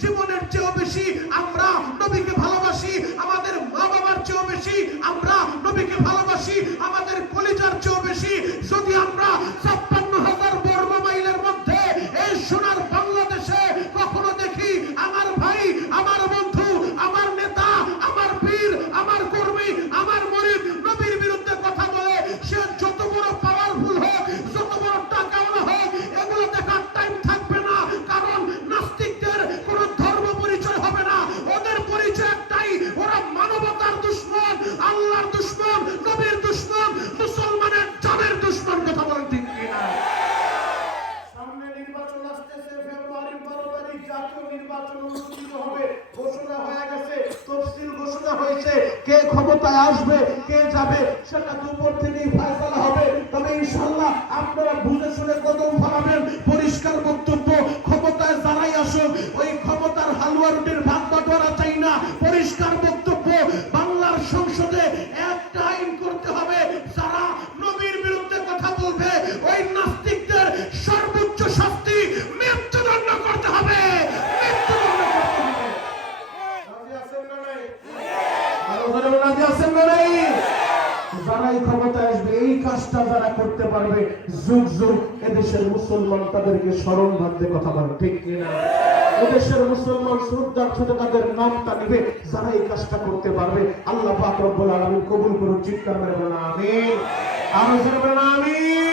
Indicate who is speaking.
Speaker 1: জীবনের চেয়েও বেশি
Speaker 2: জাতীয় হয়ে গেছে, তফসিল ঘোষণা হয়েছে। কে ক্ষমতায় আসবে, কে যাবে, সেটা দুপুর থেকেই ফয়সালা হবে। তবে ইনশাল্লাহ আপনারা বুঝে শুনে কদম ফলাবেন
Speaker 1: ধরে আছেন না নাই?
Speaker 2: যারাই ক্ষমতায় আসবে, এই কাজটা যারা করতে পারবে, যুগ যুগ এদেশের মুসলমান তাদেরকে স্মরণ ভাবতে কথা বলে, ঠিক কিনা মুসলমান শ্রদ্ধার সাথে তাদের নামটা নিবে যারা এই কাজটা করতে পারবে, আল্লাহ পাক রব্বুল আলামিন কবুল করুন চিৎকার মেরে বলেন, আমিন। আমিন।